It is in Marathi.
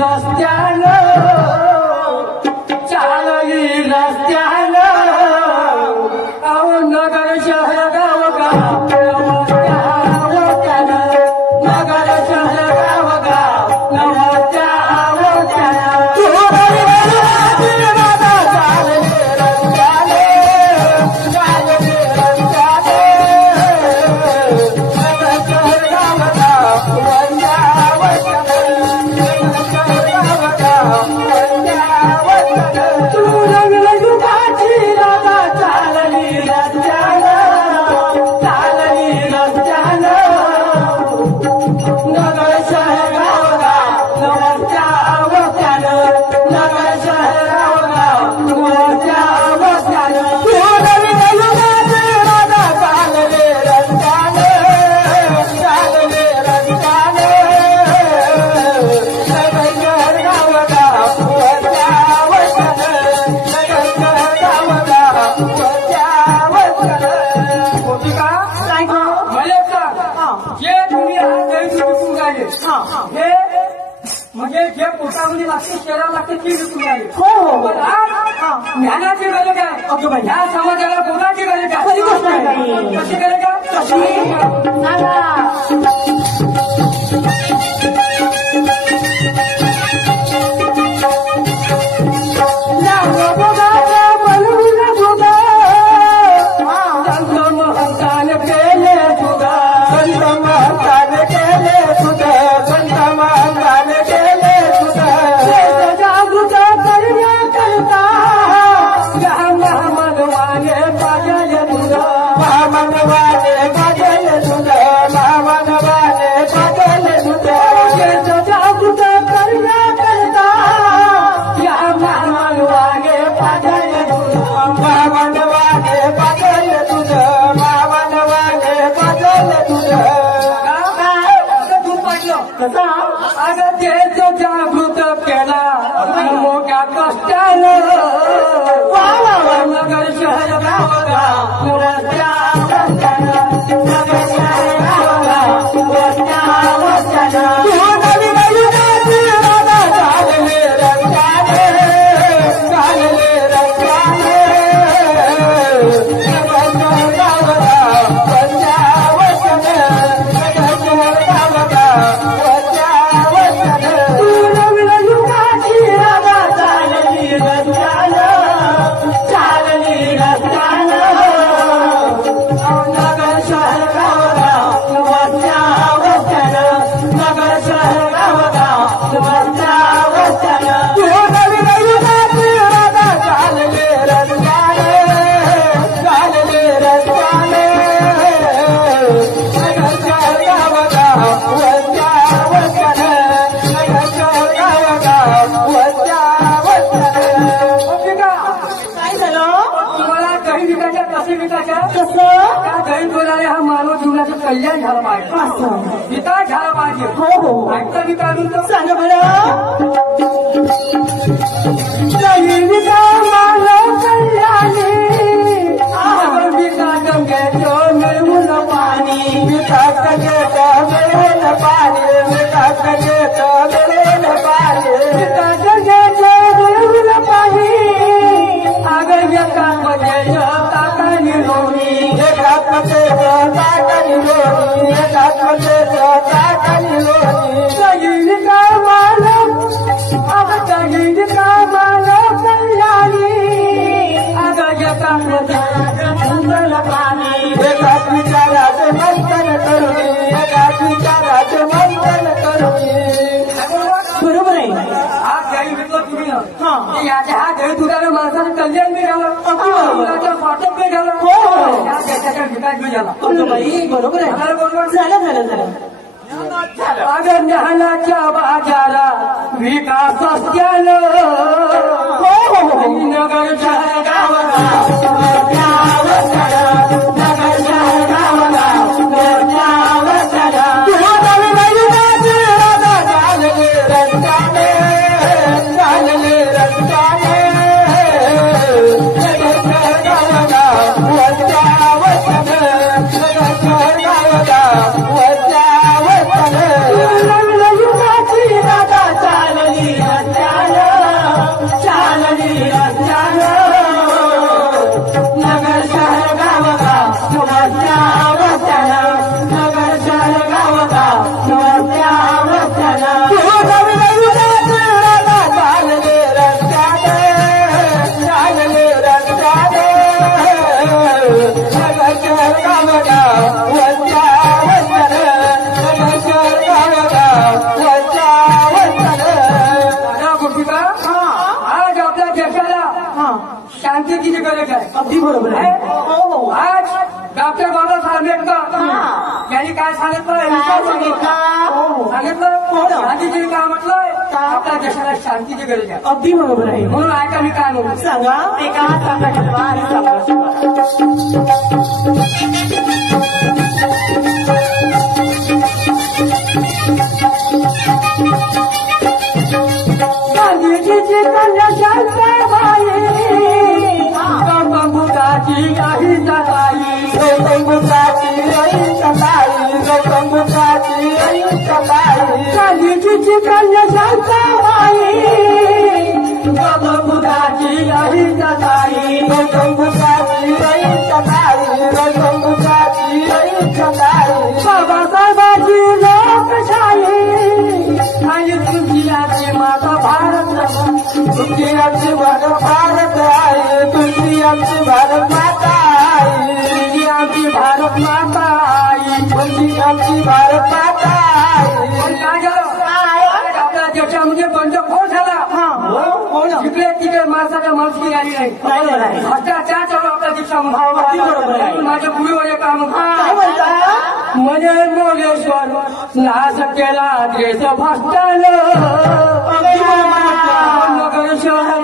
रस्त्यानं चालली रस्त्यानं अहो नगर शहर गाव गाव नगर शहर गाव गाव नवत्या जे पोटामध्ये लागते शरीराला लागते ती विकून राहिली. हो हो ज्ञानाची गरज आहे. अगं बाई ह्या समाजाला गुणाची गरज आहे. कशी गरज आहे कशी जागृत केला मोठ्या कष्टानं नगर शहर गाव हा मानव जीवनाचं कल्याण झालं पाहिजे. विकास झाला पाहिजे. हो हो ऐकता मी काय म्हणतो सांगा बरं. मानव कल्याणी विकास घेतो मिळवून पाणी विकास घेतो मिळवून पाणी विकास घेतो मिळवून पाणी विकास घेतो मिळवून पाणी अगर एका म्हणजे ताकानी लोणी बरोबर आहे. आज गाई विकलं तुम्ही ना याच्या हा गाई दुधाला माणसाचं कल्याण बी झालं वाटप बी झालं. हो त्याच्याकडे विकास बी झाला. बरोबर आहे. झालं झालं झालं. अगर ज्ञानाच्या बाजारा विकास असत्यानं नगर शहर गाव नगर शहर गाव चालली बरोबर आहे. हो. आज डॉक्टर बाबासाहेब आंबेडकर यांनी काय सांगितलं सांगितलं गांधीजींनी काय म्हटलंय आपल्या देशाला शांतीची गरज आहे. अगदी बरोबर आहे. म्हणून ऐका मी काय म्हणून सांगा ते का गांधीजीची कन्या शांताबाई गौतम बुद्धाची आई सताई गौतम बुद्धाची आई सताई गौतम बुद्धाची आई सताई गांधीजीची कन्या शांताबाई गौतम बुद्धाची आई सताई गौतम बुद्धाची आई सताई गौतम बुद्धाची आई सताई बाबासाहेबांची लोकशाही आणि तुमची आजची माझा भारत तुमची आजची माझा भारत आहे तुमची आमची भारत माता आई तुमची आमची भारत माता आई तुमची आमची भारत माता आई काय झालं आपल्या देशामध्ये बंडखोर झाला जिकडे तिकडे माणसाच्या माणुसकी आली नाही भ्रष्टाचार चालू आपल्या देशामध्ये माझ्या पूर्वीवर काम म्हणजे मोगेश्वर नाश केला देश भ्रष्टाचार नगर शहर